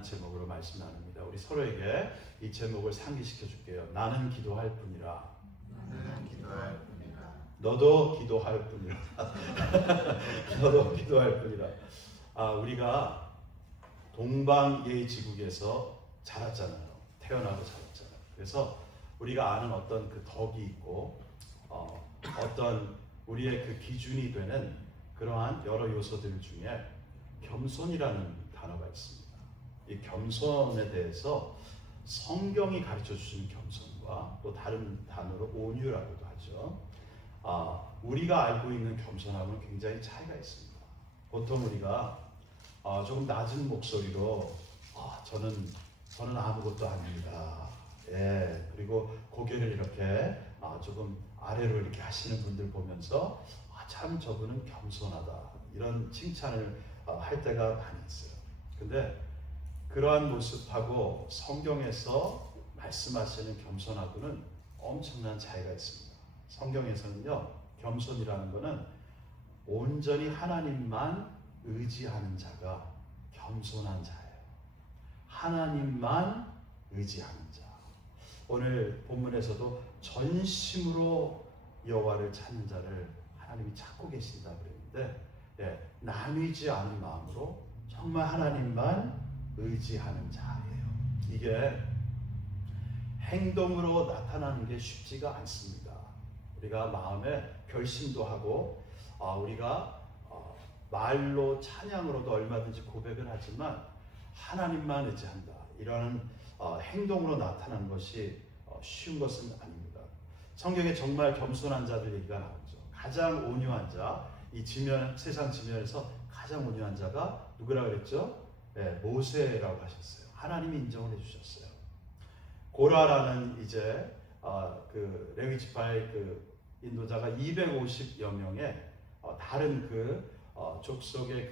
라는 제목으로 말씀 나눕니다. 우리 서로에게 이 제목을 상기시켜 줄게요. 나는 기도할 뿐이라. 나는 기도할 뿐이라. 너도 기도할 뿐이라. 너도 기도할 뿐이라. 우리가 동방예의지국에서 자랐잖아요. 태어나고 자랐잖아요. 그래서 우리가 아는 어떤 그 덕이 있고 어떤 우리의 그 기준이 되는 그러한 여러 요소들 중에 겸손이라는 단어가 있습니다. 이 겸손에 대해서 성경이 가르쳐 주시는 겸손과 또 다른 단어로 온유라고도 하죠. 우리가 알고 있는 겸손함은 굉장히 차이가 있습니다. 보통 우리가 조금 낮은 목소리로 저는 아무것도 아닙니다. 예, 그리고 고개를 이렇게 조금 아래로 이렇게 하시는 분들 보면서 참 저분은 겸손하다 이런 칭찬을 할 때가 많이 있어요. 근데 그러한 모습하고 성경에서 말씀하시는 겸손하고는 엄청난 차이가 있습니다. 성경에서는요, 겸손이라는 것은 온전히 하나님만 의지하는 자가 겸손한 자예요. 하나님만 의지하는 자. 오늘 본문에서도 전심으로 여호와를 찾는 자를 하나님이 찾고 계신다 그랬는데, 나뉘지 않은 마음으로 정말 하나님만 의지하는 자예요. 이게 행동으로 나타나는 게 쉽지가 않습니다. 우리가 마음에 결심도 하고 우리가 말로 찬양으로도 얼마든지 고백을 하지만 하나님만 의지한다. 이런 행동으로 나타나는 것이 쉬운 것은 아닙니다. 성경에 정말 겸손한 자들 얘기가 나오죠. 가장 온유한 자, 이 세상 지면에서 가장 온유한 자가 누구라 그랬죠? 모세라고 하셨어요. 하나님이 인정을 해주셨어요. 고라라는 이제 그 레위 지파의 그 인도자가 250여 명의 다른 그 족속의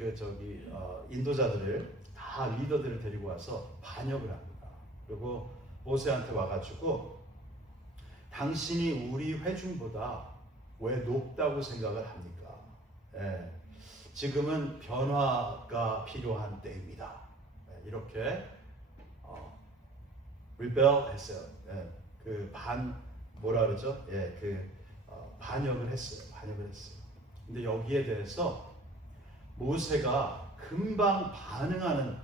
인도자들을 다 리더들을 데리고 와서 반역을 합니다. 그리고 모세한테 와가지고 당신이 우리 회중보다 왜 높다고 생각을 합니까? 지금은 변화가 필요한 때입니다. 이렇게 rebel 했어요. 반역을 했어요. 근데 여기에 대해서 모세가 금방 반응하는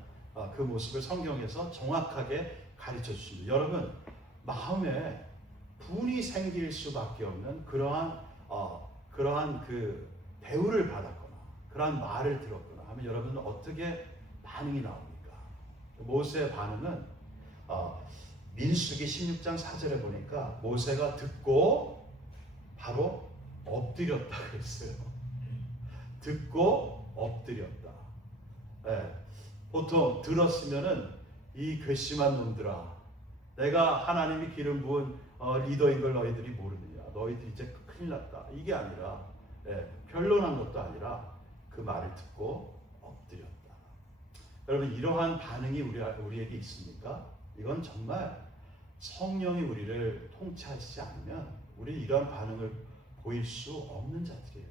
그 모습을 성경에서 정확하게 가르쳐 주십니다. 여러분, 마음에 분이 생길 수밖에 없는 그러한 그 대우를 받았거나 그러한 말을 들었거나 하면 여러분은 어떻게 반응이 나옵니까? 모세의 반응은 민수기 16장 4절에 보니까 모세가 듣고 바로 엎드렸다 그랬어요. 듣고 엎드렸다. 보통 들었으면은 이 괘씸한 놈들아, 내가 하나님이 기름 부은 리더인 걸 너희들이 모르느냐, 너희들 이제 큰일 났다, 이게 아니라 변론한 것도 아니라 그 말을 듣고 엎드렸다. 여러분, 이러한 반응이 우리에게 있습니까? 이건 정말 성령이 우리를 통치하시지 않으면 우리는 이러한 반응을 보일 수 없는 자들이에요.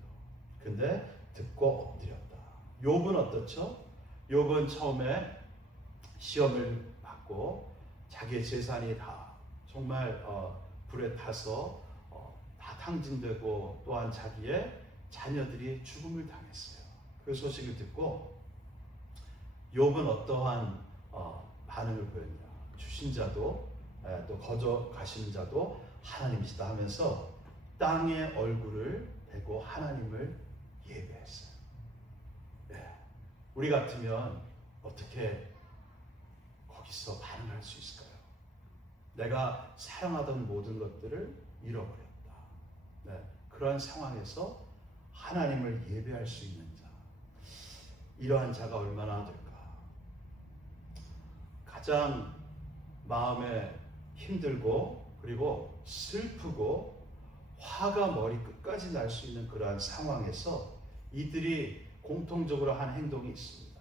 근데 듣고 엎드렸다. 욥은 어떻죠? 욥은 처음에 시험을 받고 자기의 재산이 다 정말 불에 타서 다 탕진되고 또한 자기의 자녀들이 죽음을 당했어요. 그 소식을 듣고 욥은 어떠한 반응을 보였냐? 주신 자도 또 거저 가시는 자도 하나님이시다 하면서 땅에 얼굴을 대고 하나님을 예배했어요. 우리 같으면 어떻게 거기서 반응할 수 있을까요? 내가 사랑하던 모든 것들을 잃어버렸다. 그러한 상황에서 하나님을 예배할 수 있는 자, 이러한 자가 얼마나 될까? 가장 마음에 힘들고 그리고 슬프고 화가 머리 끝까지 날 수 있는 그러한 상황에서 이들이 공통적으로 한 행동이 있습니다.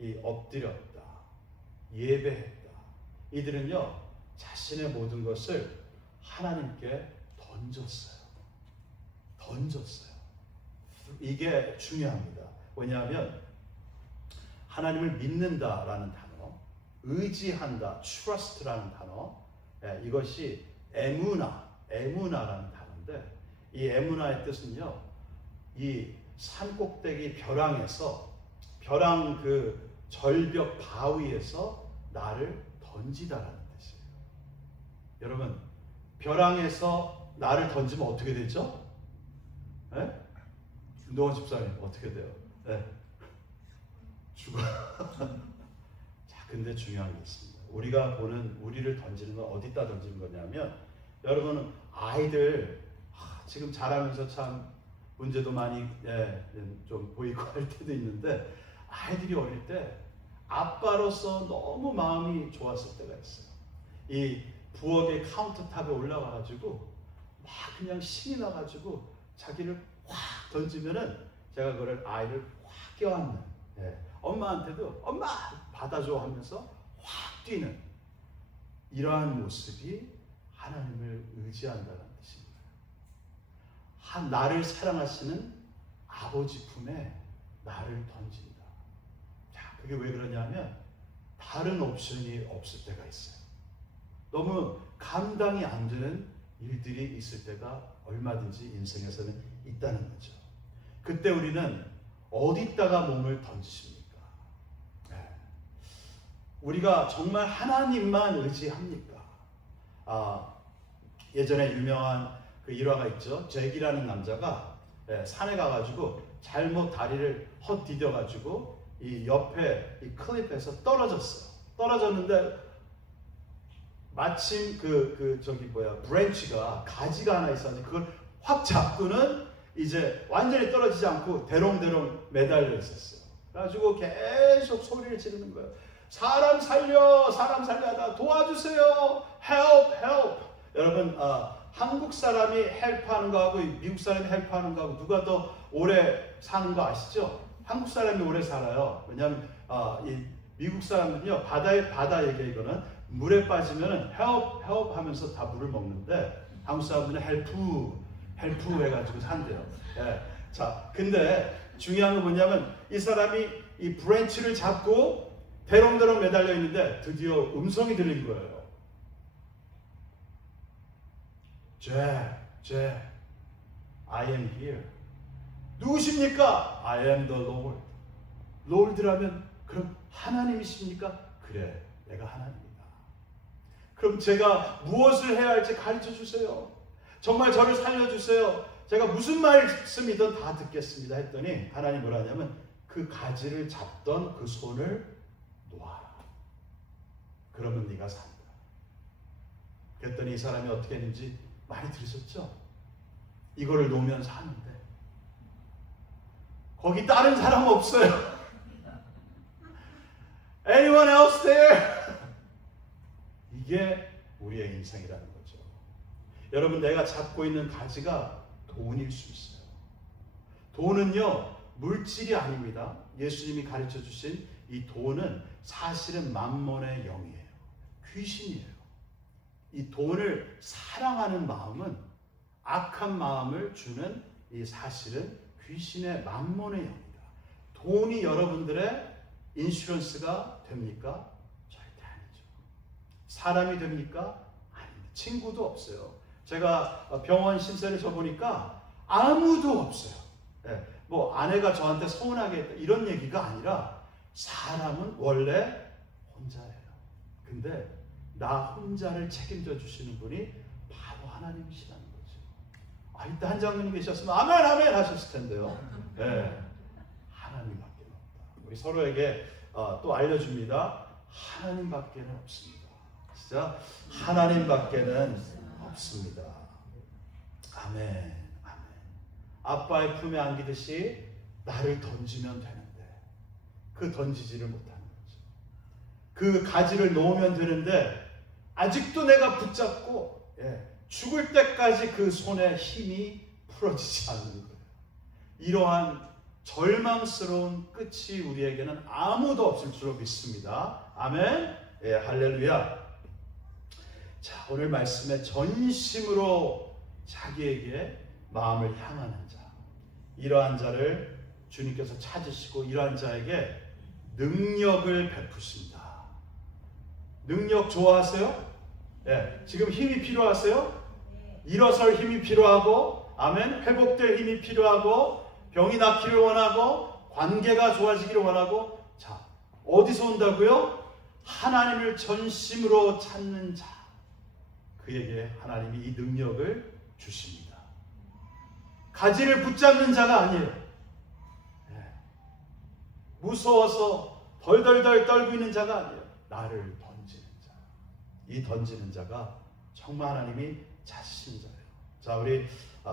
이 엎드렸다, 예배했다. 이들은요, 자신의 모든 것을 하나님께 던졌어요. 이게 중요합니다. 왜냐하면 하나님을 믿는다라는 단어, 의지한다, trust라는 단어. 이것이 에무나라는 단어인데 이 에무나의 뜻은요. 이 산꼭대기 벼랑에서 벼랑 그 절벽 바위에서 나를 던지다라는 뜻이에요. 여러분 벼랑에서 나를 던지면 어떻게 되죠? 노원 집사님 어떻게 돼요? 죽어. 자, 근데 중요한 게 있습니다. 우리가 보는 우리를 던지는 건 어디다 던지는 거냐면 여러분은 아이들 지금 자라면서 참 문제도 많이 좀 보이고 할 때도 있는데 아이들이 어릴 때 아빠로서 너무 마음이 좋았을 때가 있어요. 이 부엌의 카운터탑에 올라가가지고 막 그냥 신이 나가지고 자기를 확 던지면은 제가 그걸 아이를 확 껴안는 엄마한테도 엄마 받아줘 하면서 확 뛰는 이러한 모습이 하나님을 의지한다는 뜻입니다. 나를 사랑하시는 아버지 품에 나를 던진다. 자, 그게 왜 그러냐면 다른 옵션이 없을 때가 있어요. 너무 감당이 안 되는 일들이 있을 때가 얼마든지 인생에서는 있다는 거죠. 그때 우리는 어디다가 몸을 던지십니까? 우리가 정말 하나님만 의지합니까? 예전에 유명한 그 일화가 있죠. 잭이라는 남자가 산에 가가지고 잘못 다리를 헛디뎌가지고 이 옆에 이 클립에서 떨어졌어요. 떨어졌는데 마침 브랜치가 가지가 하나 있었는데 그걸 확 잡고는 이제 완전히 떨어지지 않고 대롱대롱 매달려 있었어요. 그래가지고 계속 소리를 지르는 거예요. 사람 살려 하다 도와주세요. help. 여러분 한국 사람이 헬프하는 거하고 미국 사람이 헬프하는 거하고 누가 더 오래 사는 거 아시죠? 한국 사람이 오래 살아요. 왜냐하면 이 미국 사람들은요 바다 얘기예요. 이거는 물에 빠지면 help 하면서 다 물을 먹는데 한국 사람들은 헬프 해가지고 산대요. 자, 근데 중요한 건 뭐냐면 이 사람이 이 브랜치를 잡고 대롱대롱 매달려 있는데 드디어 음성이 들린 거예요. Jack, I am here. 누구십니까? I am the Lord. Lord라면 그럼 하나님이십니까? 그래, 내가 하나님이다. 그럼 제가 무엇을 해야 할지 가르쳐 주세요. 정말 저를 살려주세요. 제가 무슨 말씀이든 다 듣겠습니다 했더니 하나님 뭐라 하냐면 그 가지를 잡던 그 손을 놓아라. 그러면 네가 산다. 그랬더니 이 사람이 어떻게 했는지 많이 들으셨죠? 이거를 놓으면 사는데 거기 다른 사람 없어요. Anyone else there? 이게 우리의 인생이라는 거죠. 여러분 내가 잡고 있는 가지가 돈일 수 있어요. 돈은요 물질이 아닙니다. 예수님이 가르쳐 주신 이 돈은 사실은 만몬의 영이에요. 귀신이에요. 이 돈을 사랑하는 마음은 악한 마음을 주는 이 사실은 귀신의 만몬의 영이다. 돈이 여러분들의 인슈런스가 됩니까? 절대 아니죠. 사람이 됩니까? 아닙니다. 친구도 없어요. 제가 병원 신세를 져보니까 아무도 없어요. 뭐 아내가 저한테 서운하게 했다 이런 얘기가 아니라 사람은 원래 혼자예요. 근데 나 혼자를 책임져 주시는 분이 바로 하나님이시라는 거죠. 이때 한 장로님 계셨으면 아멘 하셨을 텐데요. 하나님밖에 없다. 우리 서로에게 또 알려줍니다. 하나님밖에는 없습니다. 진짜 하나님밖에는 없습니다. 아멘. 아빠의 품에 안기듯이 나를 던지면 되는데 그 던지지를 못하는 거죠. 그 가지를 놓으면 되는데 아직도 내가 붙잡고 죽을 때까지 그 손에 힘이 풀어지지 않는 거예요. 이러한 절망스러운 끝이 우리에게는 아무도 없을 줄로 믿습니다. 아멘. 할렐루야. 자, 오늘 말씀에 전심으로 자기에게 마음을 향하는 자, 이러한 자를 주님께서 찾으시고 이러한 자에게 능력을 베푸신다. 능력 좋아하세요? 예, 지금 힘이 필요하세요? 일어설 힘이 필요하고, 아멘, 회복될 힘이 필요하고, 병이 낫기를 원하고, 관계가 좋아지기를 원하고. 자, 어디서 온다고요? 하나님을 전심으로 찾는 자, 그에게 하나님이 이 능력을 주십니다. 가지를 붙잡는 자가 아니에요. 예. 무서워서 덜덜덜 떨고 있는 자가 아니에요. 나를 던지는 자. 이 던지는 자가 정말 하나님이 찾으신 자예요. 자, 우리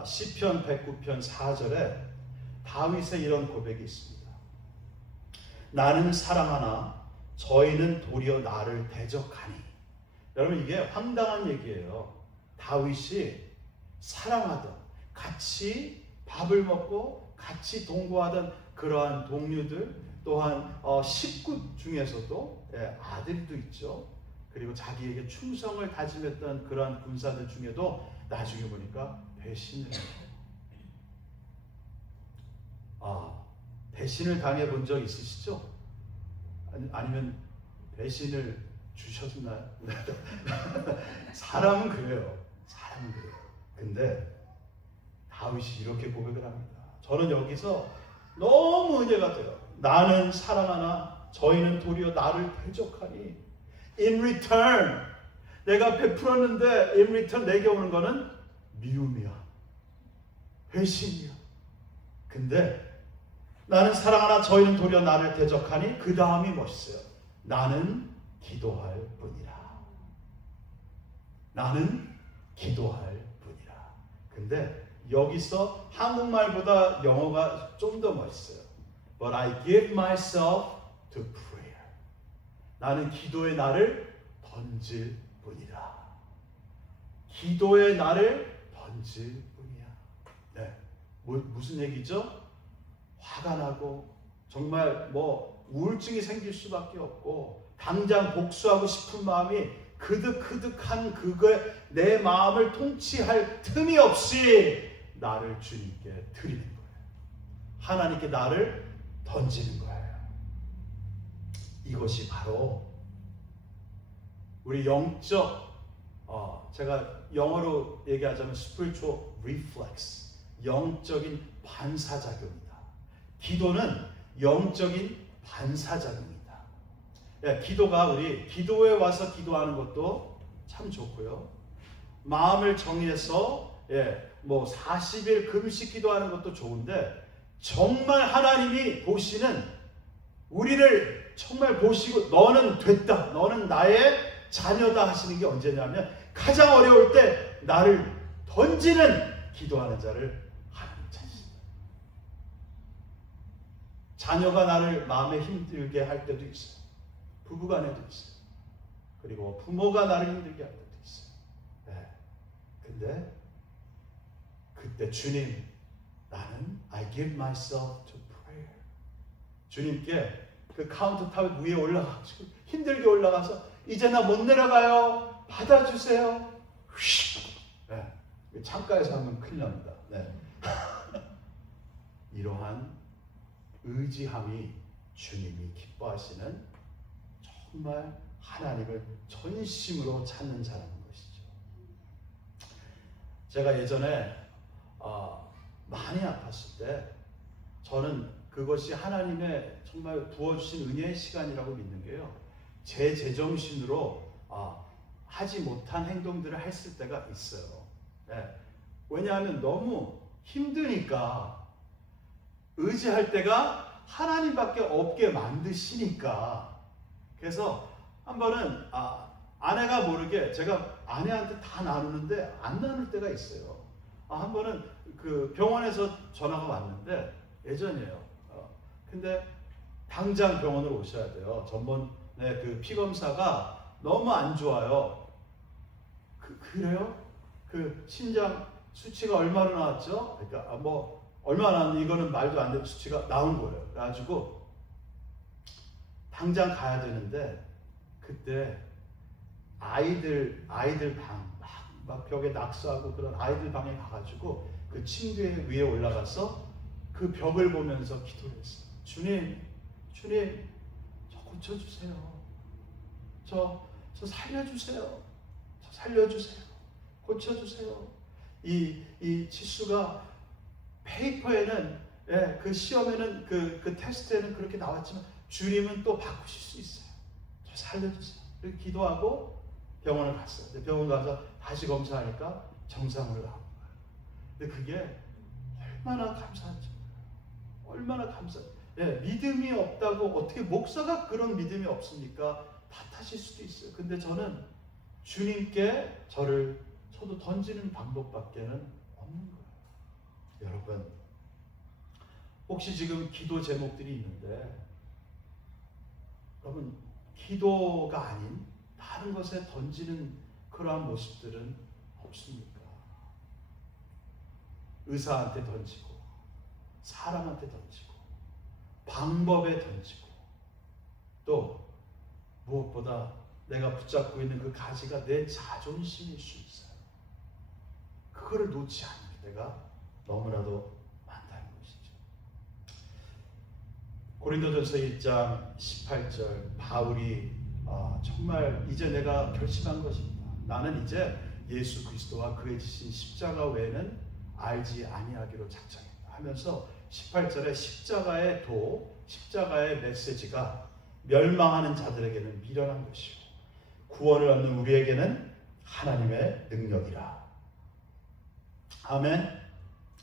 시편 109편 4절에 다윗의 이런 고백이 있습니다. 나는 사랑하나 저희는 도리어 나를 대적하니. 여러분, 이게 황당한 얘기예요. 다윗이 사랑하던, 같이 밥을 먹고 같이 동거하던 그러한 동료들, 또한 식구 중에서도 아들도 있죠. 그리고 자기에게 충성을 다짐했던 그러한 군사들 중에도 나중에 보니까 배신을 해요. 배신을 당해 본 적 있으시죠? 아니면 배신을 주셨나요? 사람은 그래요. 사람은 그래요. 근데 다윗이 이렇게 고백을 합니다. 저는 여기서 너무 은혜가 돼요. 나는 사랑하나 저희는 도리어 나를 대적하니. In return, 내가 베풀었는데 in return 내게 오는 거는 미움이야, 회심이야. 근데 나는 사랑하나 저희는 도리어 나를 대적하니. 그 다음이 멋있어요. 나는 기도할 뿐이라. 나는 기도할 뿐이라. 근데 여기서 한국말보다 영어가 좀 더 멋있어요. But I give myself to prayer. 나는 기도의 나를 던질 뿐이라. 기도의 나를 던질 뿐이야. 네, 무슨 얘기죠? 화가 나고 정말 우울증이 생길 수밖에 없고 당장 복수하고 싶은 마음이 그득그득한 그거에 내 마음을 통치할 틈이 없이 나를 주님께 드리는 거예요. 하나님께 나를 던지는 거예요. 이것이 바로 우리 영적, 제가 영어로 얘기하자면 spiritual reflex, 영적인 반사작용입니다. 기도는 영적인 반사작용입니다. 기도가 우리 기도에 와서 기도하는 것도 참 좋고요. 마음을 정해서 40일 금식 기도하는 것도 좋은데, 정말 하나님이 보시는, 우리를 정말 보시고 너는 됐다, 너는 나의 자녀다 하시는 게 언제냐면 가장 어려울 때 나를 던지는 기도하는 자를 하나님 찾으신다. 자녀가 나를 마음에 힘들게 할 때도 있어요. 부부간에도 있어요. 그리고 부모가 나를 힘들게 할 때도 있어요. 근데 그때 주님, 나는 I give myself to prayer. 주님께 그 카운터탑 위에 올라가서 힘들게 올라가서 이제 나 못 내려가요. 받아주세요. 창가에서 하면 큰일 납니다. 이러한 의지함이 주님이 기뻐하시는, 정말 하나님을 전심으로 찾는 자라는 것이죠. 제가 예전에 많이 아팠을 때 저는 그것이 하나님의 정말 부어주신 은혜의 시간이라고 믿는 게요, 제 제정신으로 하지 못한 행동들을 했을 때가 있어요. 왜냐하면 너무 힘드니까, 의지할 때가 하나님밖에 없게 만드시니까. 그래서 한 번은 아내가 모르게 제가 아내한테 다 나누는데 안 나눌 때가 있어요. 한 번은 그 병원에서 전화가 왔는데, 예전이에요. 근데 당장 병원으로 오셔야 돼요. 전번에 그 피검사가 너무 안 좋아요. 그래요? 그 심장 수치가 얼마나 나왔죠? 그러니까 얼마 나왔는데 이거는 말도 안 되는 수치가 나온 거예요. 그래가지고 당장 가야 되는데, 그때 아이들 방 막 벽에 낙서하고 그런 아이들 방에 가가지고 그 침대 위에 올라가서 그 벽을 보면서 기도를 했어요. 주님, 저 고쳐주세요. 저 저 살려주세요. 저 살려주세요. 고쳐주세요. 이 지수가 페이퍼에는 그 시험에는 그 테스트에는 그렇게 나왔지만 주님은 또 바꾸실 수 있어요. 저 살려주세요. 이렇게 기도하고 병원을 갔어요. 병원 가서 다시 검사하니까 정상으로 나온 거예요. 근데 그게 얼마나 감사한지, 얼마나 감사. 믿음이 없다고 어떻게 목사가 그런 믿음이 없습니까? 탓하실 수도 있어요. 근데 저는 주님께 저도 던지는 방법밖에는 없는 거예요. 여러분, 혹시 지금 기도 제목들이 있는데, 여러분 기도가 아닌 다른 것에 던지는 그러한 모습들은 없습니까? 의사한테 던지고, 사람한테 던지고, 방법에 던지고, 또 무엇보다 내가 붙잡고 있는 그 가지가 내 자존심일 수 있어요. 그거를 놓지 않을 때가 너무나도 많다는 것이죠. 고린도전서 1장 18절 바울이 정말 이제 내가 결심한 것입니다. 나는 이제 예수 그리스도와 그의 지신 십자가 외에는 알지 아니하기로 작정했다 하면서 18절에 십자가의 메시지가 멸망하는 자들에게는 미련한 것이고 구원을 얻는 우리에게는 하나님의 능력이라. 아멘.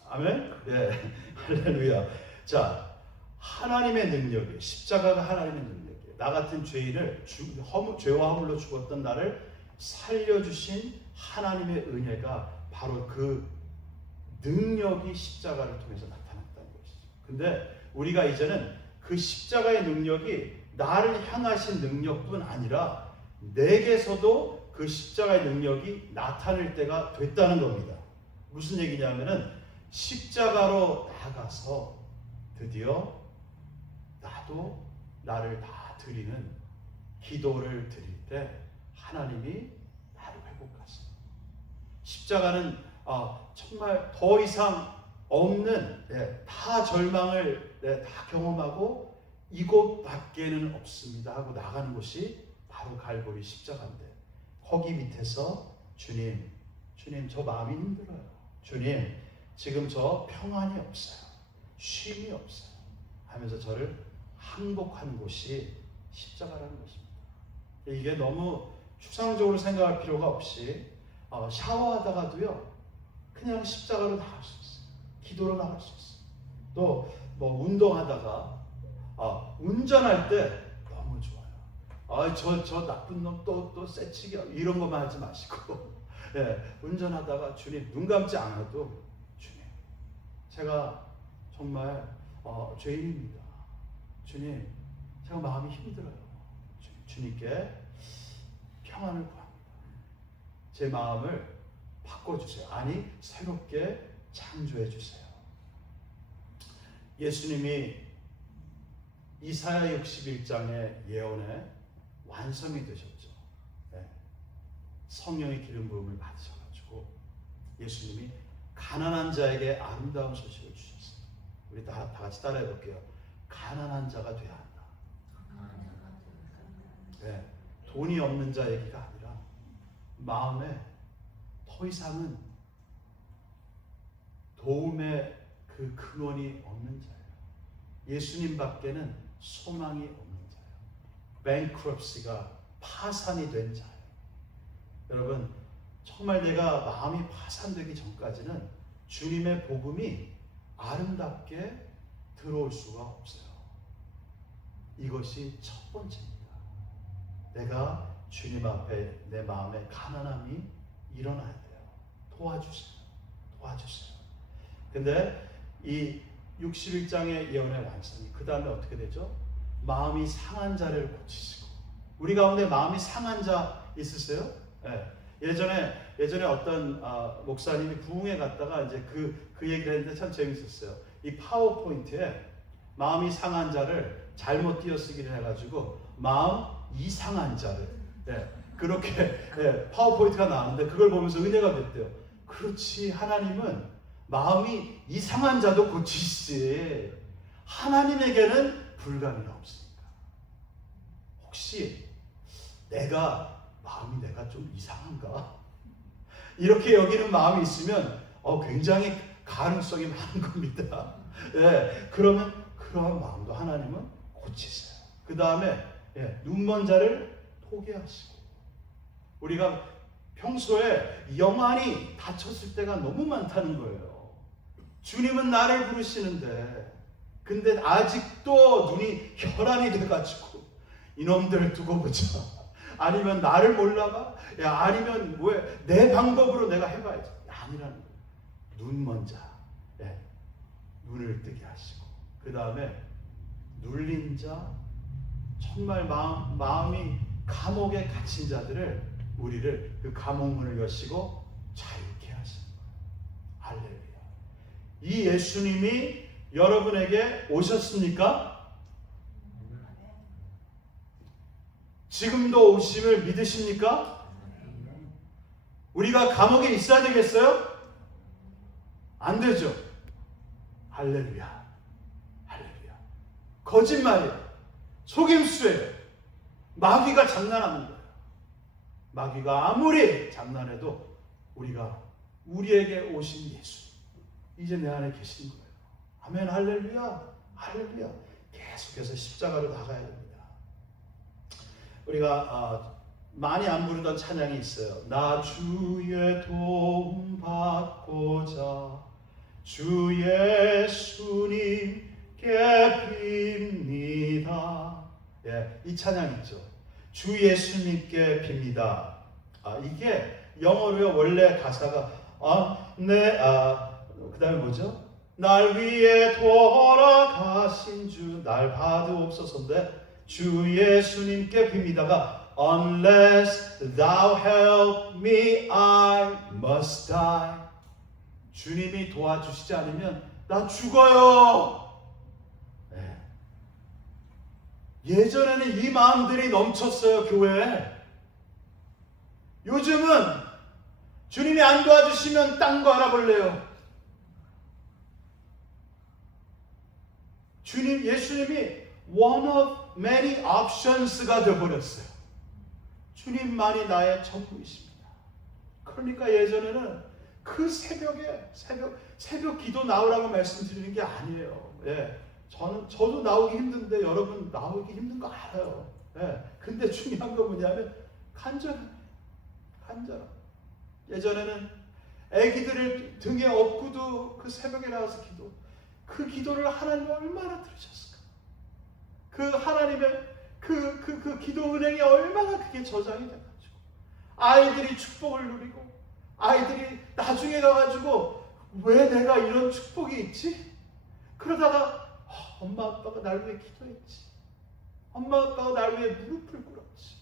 아멘. 네. 할렐루야. 자, 하나님의 능력이, 십자가가 하나님의 능력이에요. 나 같은 죄인을 죄와 허물로 죽었던 나를 살려주신 하나님의 은혜가 바로 그 능력이 십자가를 통해서 나타났다는 것이죠. 근데 우리가 이제는 그 십자가의 능력이 나를 향하신 능력뿐 아니라 내게서도 그 십자가의 능력이 나타날 때가 됐다는 겁니다. 무슨 얘기냐면은 십자가로 나가서 드디어 나도 나를 다 드리는 기도를 드릴 때 하나님이 나를 회복하세요. 십자가는 정말 더 이상 없는 다 절망을 다 경험하고 이곳밖에는 없습니다 하고 나가는 곳이 바로 갈보리 십자가인데 거기 밑에서 주님 저 마음이 힘들어요. 주님 지금 저 평안이 없어요. 쉼이 없어요 하면서 저를 항복하는 곳이 십자가라는 것입니다. 이게 너무 추상적으로 생각할 필요가 없이 샤워하다가도요 그냥 십자가로 나갈 수 있어요. 기도로 나갈 수 있어요. 또 뭐 운동하다가 운전할 때 너무 좋아요. 저 나쁜 놈 또 새치기 이런 것만 하지 마시고 운전하다가 주님 눈 감지 않아도 주님 제가 정말 죄인입니다. 주님 제가 마음이 힘들어요. 주님께 평안을 구합니다. 제 마음을 바꿔주세요. 아니 새롭게 창조해 주세요. 예수님이 이사야 61장의 예언의 완성이 되셨죠. 성령의 기름 부음을 받으셔가지고 예수님이 가난한 자에게 아름다운 소식을 주셨어요. 우리 다 같이 따라해 볼게요. 가난한 자가 돼야 한다. 돈이 없는 자 얘기가 아니라 마음에 더 이상은 도움의 그 근원이 없는 자예요. 예수님 밖에는 소망이 없는 자예요. bankruptcy가 파산이 된 자예요. 여러분 정말 내가 마음이 파산되기 전까지는 주님의 복음이 아름답게 들어올 수가 없어요. 이것이 첫 번째입니다. 내가 주님 앞에 내 마음의 가난함이 일어나야 돼요. 도와주세요. 근데 이 61장의 예언의 완성이 그 다음에 어떻게 되죠? 마음이 상한 자를 고치시고. 우리 가운데 마음이 상한 자 있으세요? 예전에 어떤 목사님이 부흥회 갔다가 이제 그 얘기를 했는데 참 재밌었어요. 이 파워포인트에 마음이 상한 자를 잘못 띄어쓰기를 해가지고 마음 이상한 자를 그렇게 파워포인트가 나왔는데 그걸 보면서 은혜가 됐대요. 그렇지, 하나님은 마음이 이상한 자도 고치시지 하나님에게는 불가능이 없으니까. 혹시 내가 마음이 내가 좀 이상한가? 이렇게 여기는 마음이 있으면 굉장히 가능성이 많은 겁니다. 예, 그러면 그런 마음도 하나님은 고치세요. 그 다음에 눈먼 자를 보게 하시고, 우리가 평소에 영안이 닫혔을 때가 너무 많다는 거예요. 주님은 나를 부르시는데 근데 아직도 눈이 혈안이 돼가지고 이놈들 두고 보자, 아니면 나를 몰라봐, 아니면 왜 내 방법으로 내가 해봐야지, 아니라는 거예요. 눈먼 자, 눈을 뜨게 하시고, 그 다음에 눌린 자, 정말 마음이 감옥에 갇힌 자들을, 우리를 그 감옥문을 여시고 자유케 하시는 거예요. 할렐루야. 이 예수님이 여러분에게 오셨습니까? 지금도 오심을 믿으십니까? 우리가 감옥에 있어야 되겠어요? 안 되죠. 할렐루야. 할렐루야. 거짓말이에요. 속임수예요. 마귀가 장난하는 거예요. 마귀가 아무리 장난해도 우리에게 오신 예수, 이제 내 안에 계신 거예요. 아멘. 할렐루야. 할렐루야. 계속해서 십자가로 나가야 됩니다. 우리가 많이 안 부르던 찬양이 있어요. 나 주의 도움 받고자 주 예수님께 빕니다. 이 찬양 있죠. 주 예수님께 빕니다. 이게 영어로요, 원래 가사가 그 다음에 뭐죠? 날 위해 돌아가신 주 날 받으옵소서인데, 주 예수님께 빕니다가 Unless thou help me I must die. 주님이 도와주시지 않으면 나 죽어요. 예전에는 이 마음들이 넘쳤어요, 교회에. 요즘은 주님이 안 도와주시면 딴 거 알아볼래요. 예수님이 one of many options가 되어버렸어요. 주님만이 나의 전부이십니다. 그러니까 예전에는 그 새벽 기도 나오라고 말씀드리는 게 아니에요. 저도 나오기 힘든데 여러분 나오기 힘든 거 알아요. 근데 중요한 건 뭐냐면 간절함. 예전에는 아기들을 등에 업고도 그 새벽에 나와서 그 기도를 하나님 얼마나 들으셨을까? 그 하나님의 그 기도 은행이 얼마나 그게 저장이 돼가지고 아이들이 축복을 누리고, 아이들이 나중에 가가지고 왜 내가 이런 축복이 있지? 그러다가 엄마 아빠가 날 위해 기도했지, 엄마 아빠가 날 위해 무릎을 꿇었지,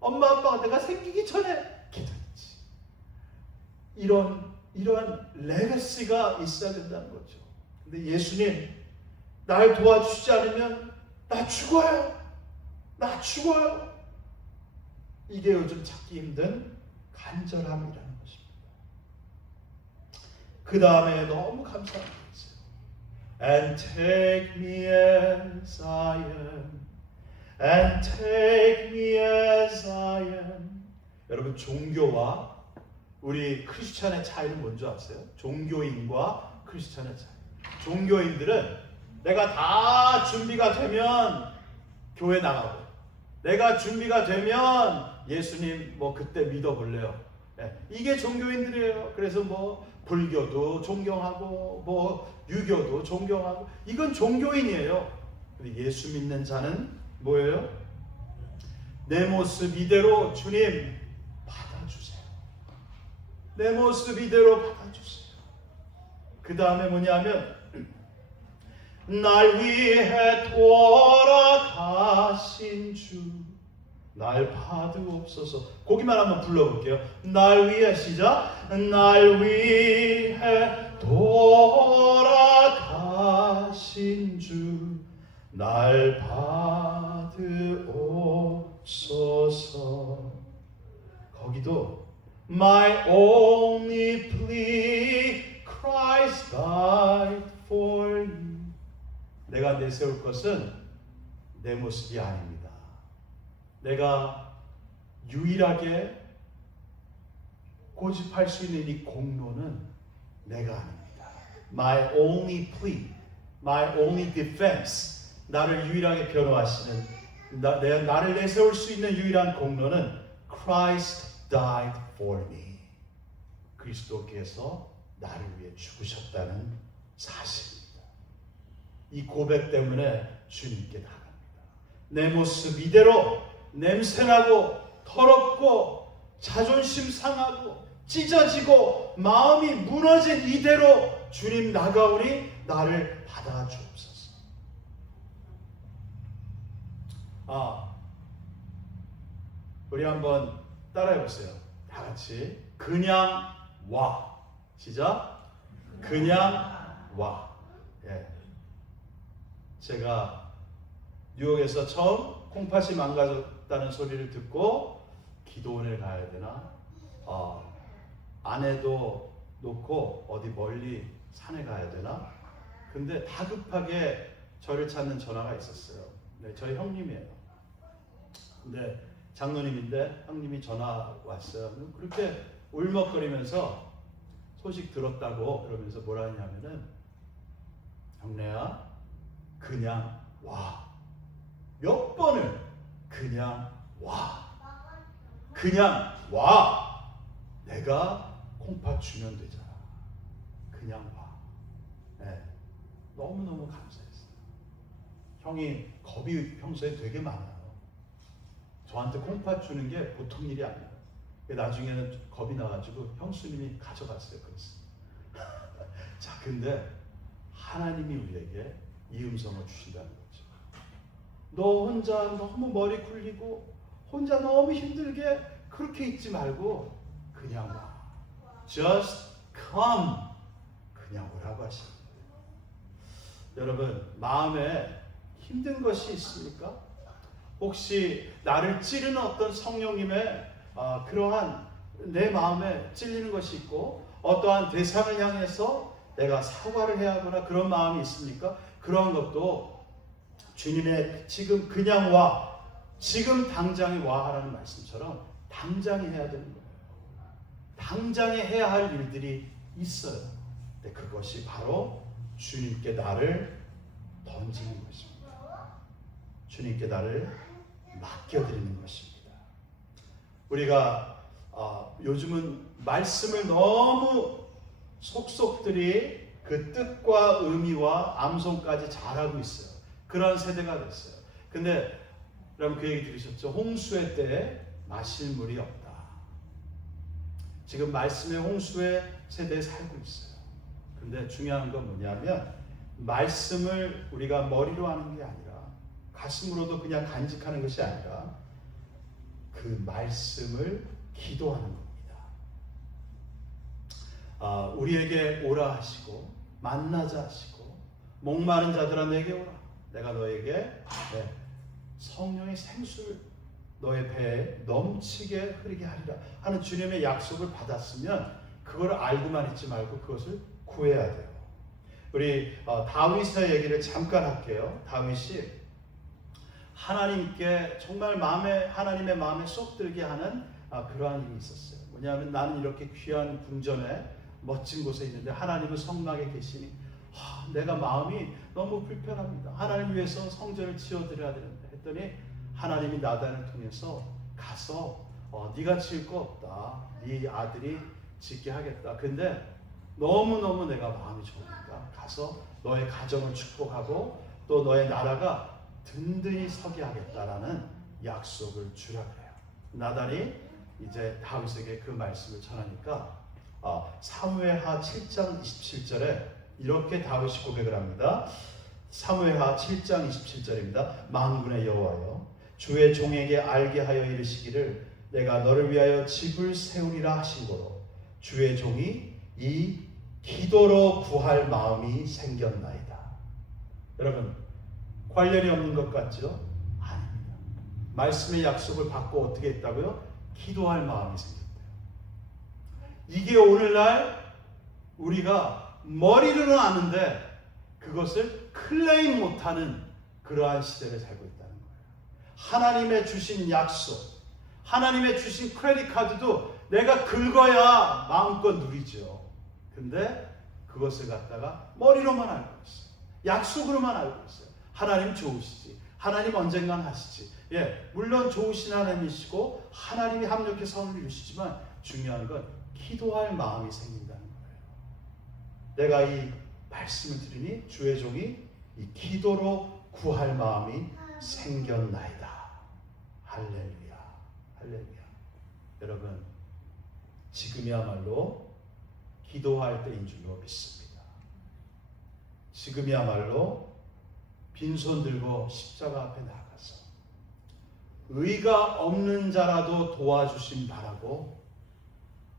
엄마 아빠가 내가 생기기 전에 기도했지. 이러한 레거시가 있어야 된다는 거죠. 근데 예수님, 날 도와주시지 않으면 나 죽어요. 이게 요즘 찾기 힘든 간절함이라는 것입니다. 그 다음에 너무 감사한 게 있어요. And take me as I am. And take me as I am. 여러분, 종교와 우리 크리스찬의 차이는 뭔지 아세요? 종교인과 크리스찬의 차이. 종교인들은 내가 다 준비가 되면 교회 나가고, 내가 준비가 되면 예수님 그때 믿어볼래요. 이게 종교인들이에요. 그래서 불교도 존경하고 유교도 존경하고, 이건 종교인이에요. 근데 예수 믿는 자는 뭐예요? 내 모습 이대로 주님 받아주세요. 내 모습 이대로 받아주세요. 그 다음에 뭐냐면 날 위해 돌아가신 주 날 받으옵소서. 거기만 한번 불러볼게요. 날 위해, 시작. 날 위해 돌아가신 주 날 받으옵소서. 거기도 My only plea, Christ died for you. 내가 내세울 것은 내 모습이 아닙니다. 내가 유일하게 고집할 수 있는 이 공로는 내가 아닙니다. My only plea, my only defense. 나를 유일하게 변호하시는, 나를 내세울 수 있는 유일한 공로는 Christ died for me. 그리스도께서 나를 위해 죽으셨다는 사실입니다. 이 고백 때문에 주님께 나갑니다. 내 모습 이대로 냄새나고 더럽고 자존심 상하고 찢어지고 마음이 무너진 이대로 주님 나가오니 나를 받아주옵소서. 우리 한번 따라해 보세요. 다 같이 그냥 와. 시작. 그냥 와. 예. 제가 뉴욕에서 처음 콩팥이 망가졌다는 소리를 듣고 기도원에 가야 되나? 아내도 놓고 어디 멀리 산에 가야 되나? 근데 다급하게 저를 찾는 전화가 있었어요. 네, 저희 형님이에요. 근데 장로님인데 형님이 전화 왔어요. 그렇게 울먹거리면서 소식 들었다고 그러면서 뭐라 하냐면은 형네야 그냥 와. 몇 번을 그냥 와. 그냥 와. 내가 콩팥 주면 되잖아. 그냥 와. 네. 너무너무 감사했어요. 형이 겁이 평소에 되게 많아요. 저한테 콩팥 주는 게 보통 일이 아니에요. 나중에는 겁이 나가지고 형수님이 가져갔어요. 그랬어요. 자, 근데 하나님이 우리에게 이 음성을 주신다는 거죠. 너 혼자 너무 머리 굴리고 혼자 너무 힘들게 그렇게 있지 말고 그냥 와. Just come. 그냥 오라고 하십니다. 여러분, 마음에 힘든 것이 있습니까? 혹시 나를 찌르는 어떤 성령님의 그러한 내 마음에 찔리는 것이 있고 어떠한 대상을 향해서 내가 사과를 해야 하거나 그런 마음이 있습니까? 그러한 것도 주님의 지금 그냥 와, 지금 당장에 와 하라는 말씀처럼 당장에 해야 되는 거예요. 당장에 해야 할 일들이 있어요. 근데 그것이 바로 주님께 나를 던지는 것입니다. 주님께 나를 맡겨드리는 것입니다. 우리가 요즘은 말씀을 너무 속속들이 그 뜻과 의미와 암송까지 잘하고 있어요. 그런 세대가 됐어요. 근데 여러분 그 얘기 들으셨죠? 홍수의 때에 마실 물이 없다. 지금 말씀의 홍수의 세대에 살고 있어요. 근데 중요한 건 뭐냐면 말씀을 우리가 머리로 하는 게 아니라 가슴으로도 그냥 간직하는 것이 아니라 그 말씀을 기도하는 겁니다. 우리에게 오라 하시고 만나자 하시고 목마른 자들아 내게 오라. 내가 너에게 성령의 생수를 너의 배에 넘치게 흐르게 하리라 하는 주님의 약속을 받았으면 그걸 알고만 있지 말고 그것을 구해야 돼요. 우리 다윗의 얘기를 잠깐 할게요. 다윗이 하나님께 정말 하나님의 마음에 쏙 들게 하는 그러한 일이 있었어요. 뭐냐면 나는 이렇게 귀한 궁전에 멋진 곳에 있는데 하나님은 성막에 계시니 내가 마음이 너무 불편합니다. 하나님 위해서 성전을 지어드려야 되는데 했더니 하나님이 나단을 통해서 가서 네가 지을 거 없다. 네 아들이 짓게 하겠다. 근데 너무너무 내가 마음이 좋으니까 가서 너의 가정을 축복하고 또 너의 나라가 든든히 서게 하겠다라는 약속을 주라 그래요. 나단이 이제 다윗에게 그 말씀을 전하니까 사무엘하 7장 27절에 이렇게 다윗이 고백을 합니다. 사무엘하 7장 27절입니다. 만군의 여호와여 주의 종에게 알게 하여 이르시기를 내가 너를 위하여 집을 세우리라 하신 거로 주의 종이 이 기도로 구할 마음이 생겼나이다. 여러분 관련이 없는 것 같죠? 아닙니다. 말씀의 약속을 받고 어떻게 했다고요? 기도할 마음이 생겼대요. 이게 오늘날 우리가 머리로는 아는데 그것을 클레임 못하는 그러한 시대를 살고 있다는 거예요. 하나님의 주신 약속, 하나님의 주신 크레딧 카드도 내가 긁어야 마음껏 누리죠. 근데 그것을 갖다가 머리로만 알고 있어요. 약속으로만 알고 있어요. 하나님 좋으시지. 하나님 언젠간 하시지. 예, 물론 좋으신 하나님이시고 하나님이 합력해 선을 이루시지만 중요한 건 기도할 마음이 생긴다는 거예요. 내가 이 말씀을 들으니 주의 종이 이 기도로 구할 마음이 생겼나이다. 할렐루야. 할렐루야. 여러분, 지금이야말로 기도할 때인 줄로 믿습니다. 지금이야말로 빈손 들고 십자가 앞에 나가서 의가 없는 자라도 도와주심 바라고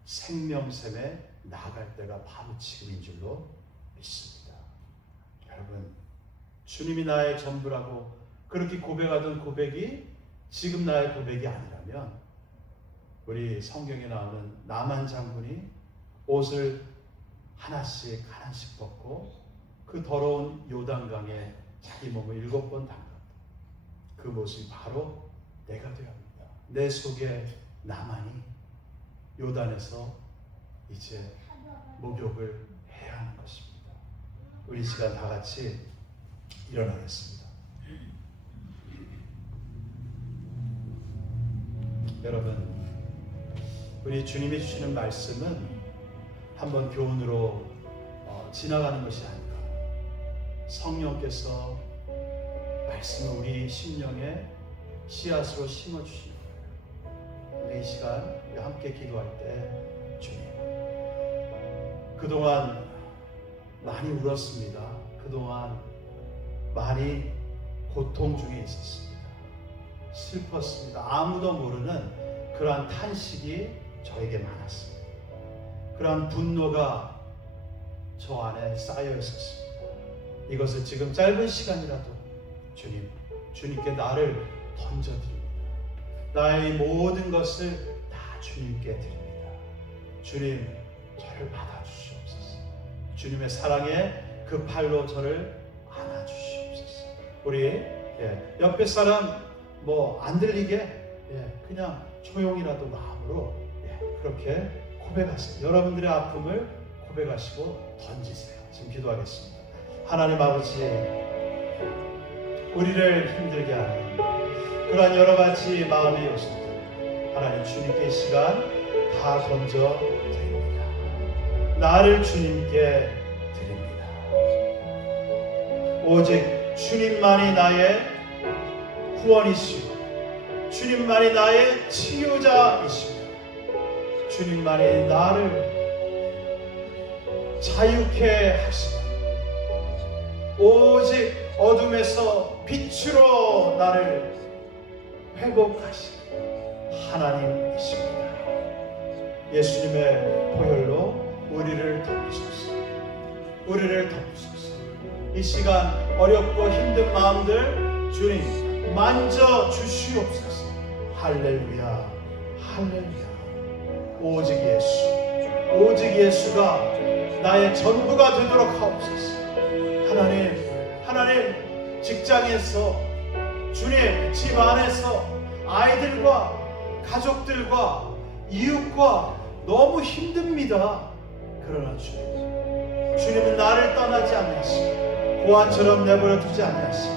생명샘에 나갈 때가 바로 지금인 줄로 믿습니다. 여러분, 주님이 나의 전부라고 그렇게 고백하던 고백이 지금 나의 고백이 아니라면 우리 성경에 나오는 나만 장군이 옷을 하나씩 벗고 그 더러운 요단강에 자기 몸을 7번 담갔다. 그 모습이 바로 내가 되어야 합니다. 내 속에 나만이 요단에서 이제 목욕을 해야 하는 것입니다. 우리 시간 다 같이 일어나겠습니다. 여러분, 우리 주님이 주시는 말씀은 한번 교훈으로 지나가는 것이 아니라 성령께서 말씀을 우리 심령에 씨앗으로 심어주시는 거예요. 우리 이 시간 우리 함께 기도할 때 주님, 그동안 많이 울었습니다. 그동안 많이 고통 중에 있었습니다. 슬펐습니다. 아무도 모르는 그러한 탄식이 저에게 많았습니다. 그러한 분노가 저 안에 쌓여 있었습니다. 이것을 지금 짧은 시간이라도 주님께 나를 던져드립니다. 나의 모든 것을 다 주님께 드립니다. 주님, 저를 받아주시옵소서. 주님의 사랑의 그 팔로 저를 안아주시옵소서. 우리 옆에 사람 안 들리게 그냥 조용히라도 마음으로 그렇게 고백하세요. 여러분들의 아픔을 고백하시고 던지세요. 지금 기도하겠습니다. 하나님 아버지, 우리를 힘들게 하는 그러한 여러 가지 마음의 요소들 하나님 주님께 이 시간 다 던져 드립니다. 나를 주님께 드립니다. 오직 주님만이 나의 구원이시고 주님만이 나의 치유자이시고 주님만이 나를 자유케 하시고 오직 어둠에서 빛으로 나를 회복하시는 하나님이십니다. 예수님의 보혈로 우리를 덮으소서. 우리를 덮으소서. 이 시간 어렵고 힘든 마음들 주님 만져 주시옵소서. 할렐루야, 할렐루야. 오직 예수, 오직 예수가 나의 전부가 되도록 하옵소서. 하나님, 직장에서 주님, 집 안에서 아이들과 가족들과 이웃과 너무 힘듭니다. 그러나 주님은 나를 떠나지 아니하시고 고아처럼 내버려 두지 아니하시고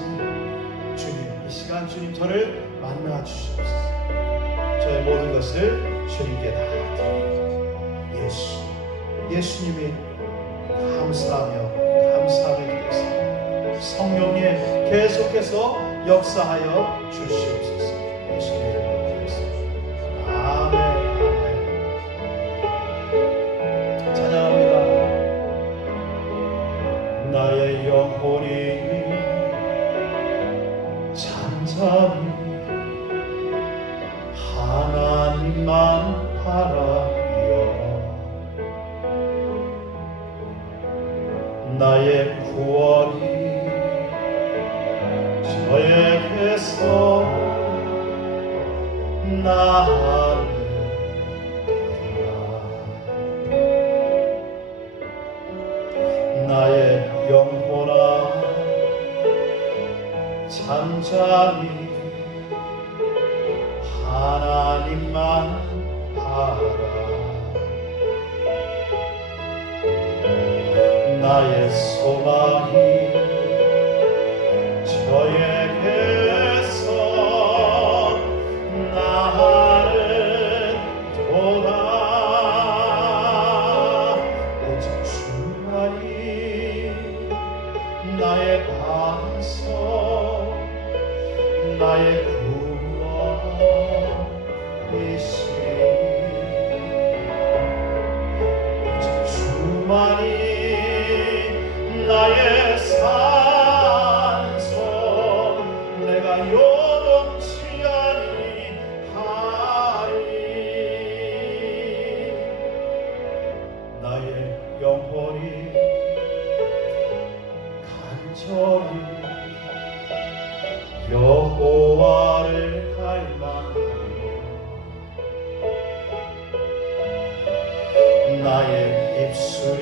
주님, 이 시간 주님 저를 만나 주시옵소서. 저의 모든 것을 주님께 다 드립니다. 예수님이 감사하며 드리겠습니다. 성령님 계속해서 역사하여 주시옵소서. 예수님의 이름으로 기도했습니다. 아멘. 아멘. 찬양합니다. 나의 영혼이 잠잠히 하나님만 바라며 나의 구원이 저에게서 나를 나의 영혼아 잠잠히 하나님 나의 소망이 저에게서 나를 돌아 오직 주만이 나의 반석 나의 구원이시니 오직 주만이 나의 산소 내가 요동치 아니하리 나의 영혼이 간절히 여호와를 갈망하며 나의 입술이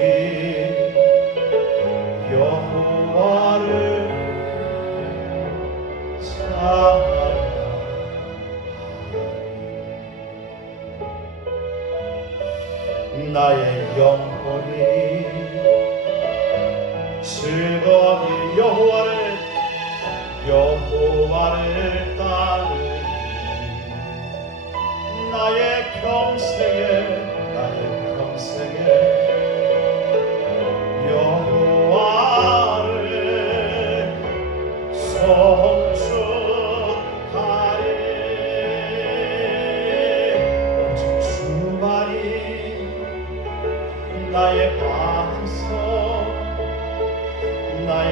여호와를 찬양하리 나의 영혼이 즐거이 여호와를 따르니 나의 평생에 여호와를 송축하리 오직 주만이 나의 반석 나의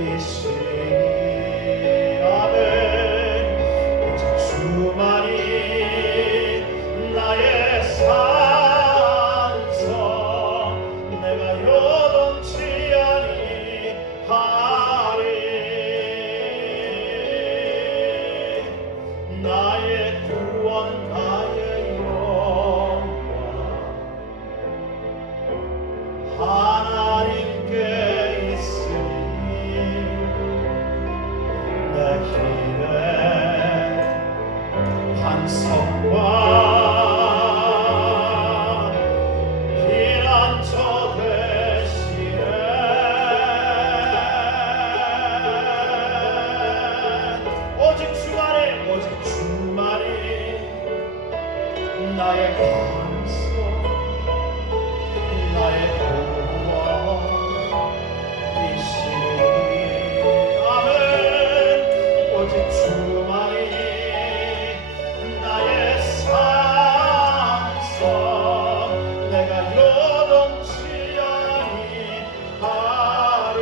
구원이시니 아멘 오직 주만이 나의 산성 내가 요동치 아니하리 나의 구원 나의 영광 하나님께 있으니 내 길에 반석과 피난처 되시네 오직 주만이 나의 반석 나의 구원이시니 아멘 오직 주만이 나의 산성 내가 요동치 아니하리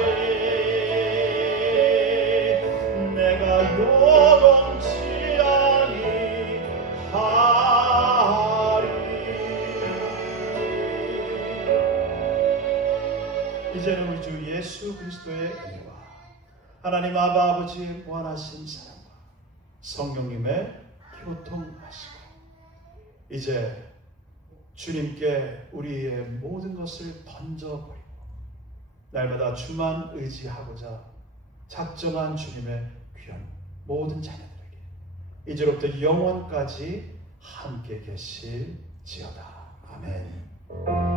내가 요동치 아니하리 이제는 우리 주 예수 그리스도의 은혜와 하나님 아버지의 무한하신 사랑과 성령님의 교통하시고 이제 주님께 우리의 모든 것을 던져버리고 날마다 주만 의지하고자 작정한 주님의 귀한 모든 자녀들에게 이제로부터 영원까지 함께 계실지어다. 아멘.